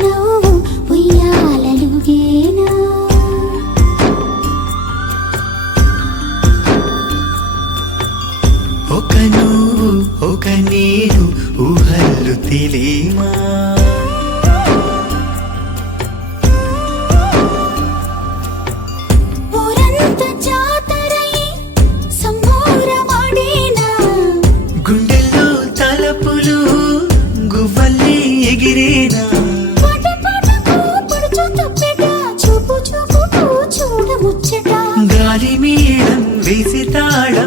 నవ్వు ఉయ్యాలలుగేనా ఒక నువ్వు ఒక నేను ఊహల్లు తెలియమా ఊరంత జాతరై సంబోరమాడేనా గుండెల్లో తలపులు గువ్వల్లి ఎగిరేనా పాట పాటకు పడుచు తప్పెట చూపు చూపుకు చూడముచ్చట గాలి మీడం వేసి తాళం